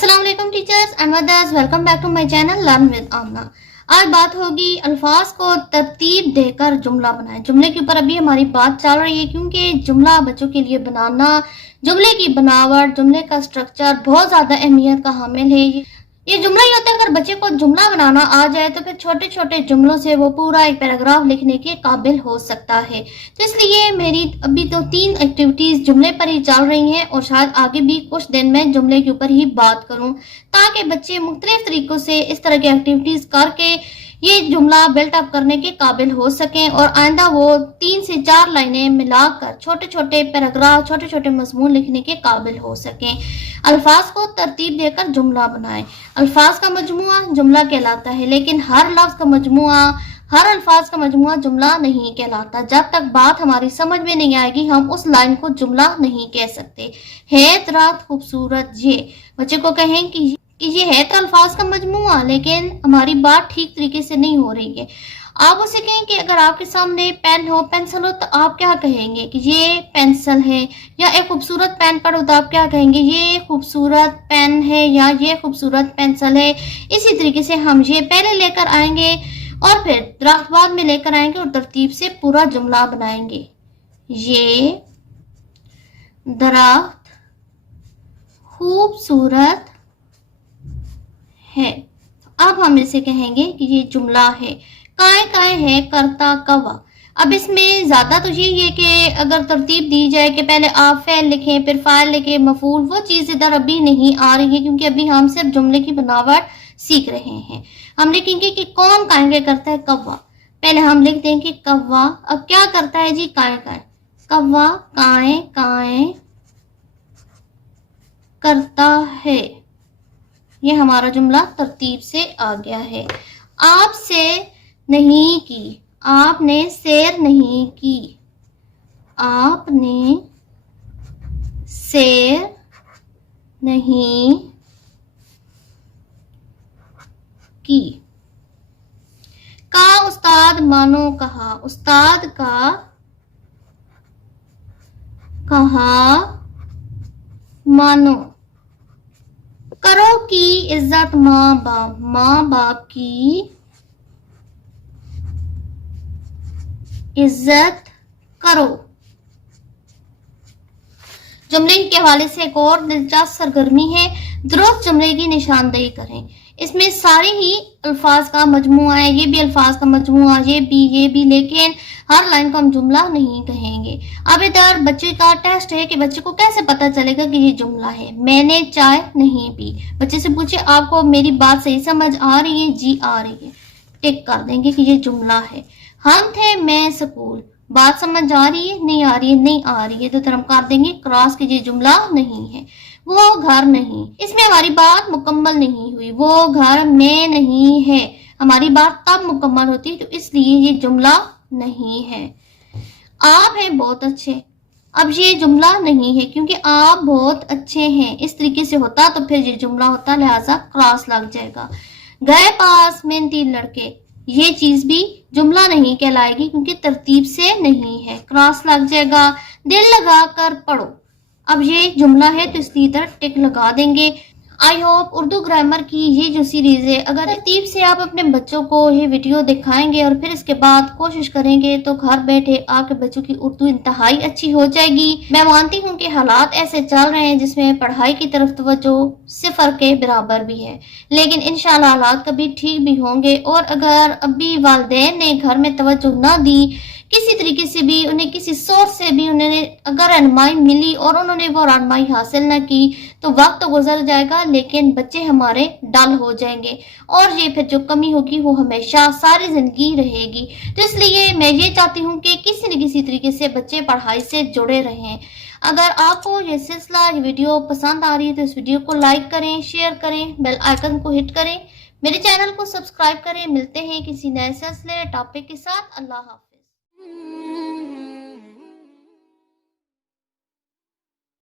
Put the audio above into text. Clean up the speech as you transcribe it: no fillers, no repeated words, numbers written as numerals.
अस्सलाम वालेकुम teachers and mothers, welcome back to my channel learn with Amna. आज बात होगी अल्फाज को तरतीब देकर जुमला बनाएं। जुमले के ऊपर अभी हमारी बात चल रही है क्योंकि जुमला बच्चों के लिए बनाना, जुमले की बनावट, जुमले का स्ट्रक्चर बहुत ज़्यादा अहमियत का हामिल है। ये जुमला ही होता है, अगर बच्चे को जुमला बनाना आ जाए तो फिर छोटे छोटे जुमलों से वो पूरा एक पैराग्राफ लिखने के काबिल हो सकता है। तो इसलिए मेरी अभी तो 3 एक्टिविटीज जुमले पर ही चल रही हैं और शायद आगे भी कुछ दिन में जुमले के ऊपर ही बात करूं, ताकि बच्चे मुख्तलिफ तरीकों से इस तरह की एक्टिविटीज करके ये जुमला बिल्ट अप करने के काबिल हो सकें और आइंदा वो 3 से 4 लाइनें मिलाकर छोटे छोटे पैराग्राफ, छोटे छोटे मजमून लिखने के काबिल हो सकें। अल्फाज को तरतीब देकर जुमला बनाएं। अल्फाज का मजमुआ जुमला कहलाता है, लेकिन हर लफ्ज का मजमुआ, हर अल्फाज का मजमुआ जुमला नहीं कहलाता। जब तक बात हमारी समझ में नहीं आएगी हम उस लाइन को जुमला नहीं कह सकते। है रात खूबसूरत, ये बच्चे को कहें कि ये है तो अल्फाज का मजमुआ, लेकिन हमारी बात ठीक तरीके से नहीं हो रही है। आप उसे कहें कि अगर आपके सामने पेन हो, पेंसिल हो, तो आप क्या कहेंगे कि ये पेंसिल है, या एक खूबसूरत पेन पढ़ो तो आप क्या कहेंगे ये खूबसूरत पेन है या ये खूबसूरत पेंसिल है। इसी तरीके से हम ये पहले लेकर आएंगे और फिर दरख्त बाद में लेकर आएंगे और तरतीब से पूरा जुमला बनाएंगे। ये दरख्त खूबसूरत है। अब हम इसे कहेंगे कि ये जुमला है। काए काए है करता कवा। अब इसमें ज्यादा तो यही है कि अगर तरतीब दी जाए कि पहले आप फेल लिखें फिर फाइल लिखें, मफूल, वो चीज इधर अभी नहीं आ रही है क्योंकि अभी हम सिर्फ जुमले की बनावट सीख रहे हैं। हम लिखेंगे कि कौन काए करता है कव्वा। पहले हम लिख देंगे कव्वा। अब क्या करता है जी काए काए, कव्वा काए काए करता है। ये हमारा जुमला तरतीब से आ गया है। आपसे नहीं की, आपने सैर नहीं की, आपने सैर नहीं की। का उस्ताद मानो कहा, उस्ताद का कहा मानो। करो की इज्जत माँ बाप, माँ बाप की इज्जत करो। जुमले के हवाले से एक और दिलचस्प सरगर्मी है, दुरुस्त जुमले की निशानदेही करें। इसमें सारे ही अल्फाज का मजमुआ है, ये भी अल्फाज का मजमुआ, ये भी, लेकिन हर लाइन को हम जुमला नहीं कहेंगे। अब इधर बच्चे का टेस्ट है कि बच्चे को कैसे पता चलेगा कि ये जुमला है। मैंने चाय नहीं पी। बच्चे से पूछे आपको मेरी बात सही समझ आ रही है? जी आ रही है, टिक कर देंगे कि ये जुमला है। हम थे मैं स्कूल, बात समझ आ रही है? नहीं आ रही है, नहीं आ रही है, तो हम कर देंगे क्रॉस कि ये जुमला नहीं है। वो घर नहीं, इसमें हमारी बात मुकम्मल नहीं हुई। वो घर में नहीं है, हमारी बात तब मुकम्मल होती है, तो इसलिए ये जुमला नहीं है। आप हैं बहुत अच्छे, अब ये जुमला नहीं है क्योंकि आप बहुत अच्छे हैं। इस तरीके से होता तो फिर ये जुमला होता, लिहाजा क्रॉस लग जाएगा। गए पास मेहनती लड़के, ये चीज भी जुमला नहीं कहलाएगी क्योंकि तरतीब से नहीं है, क्रॉस लग जाएगा। दिल लगा कर पढ़ो, अब ये जुमला है तो इसलिए इधर टिक लगा देंगे। आई होप उर्दू ग्रामर की ये जो सीरीज है, अगर तरतीब से आप अपने बच्चों को ये वीडियो दिखाएंगे और फिर इसके बाद कोशिश करेंगे तो घर बैठे आपके बच्चों की उर्दू इंतहाई अच्छी हो जाएगी। मैं मानती हूँ कि हालात ऐसे चल रहे हैं जिसमें पढ़ाई की तरफ तवज्जो सिफर के बराबर भी है, लेकिन इंशाल्लाह हालात कभी ठीक भी होंगे। और अगर अभी वालिदैन ने घर में तवज्जो न दी, किसी तरीके से भी उन्हें, किसी सोर्स से भी उन्हें अगर रहनुमाई मिली और उन्होंने वो रहनुमाई हासिल न की, तो वक्त तो गुजर जाएगा लेकिन बच्चे हमारे डल हो जाएंगे और ये फिर जो कमी होगी वो हमेशा सारी जिंदगी रहेगी। तो इसलिए मैं ये चाहती हूँ कि किसी न किसी तरीके से बच्चे पढ़ाई से जुड़े रहें। अगर आपको ये सिलसिला, ये वीडियो पसंद आ रही है तो इस वीडियो को लाइक करें, शेयर करें, बेल आइकन को हिट करें, मेरे चैनल को सब्सक्राइब करें। मिलते हैं किसी नए सिलसिले टॉपिक के साथ। अल्लाह हाफ़िज़।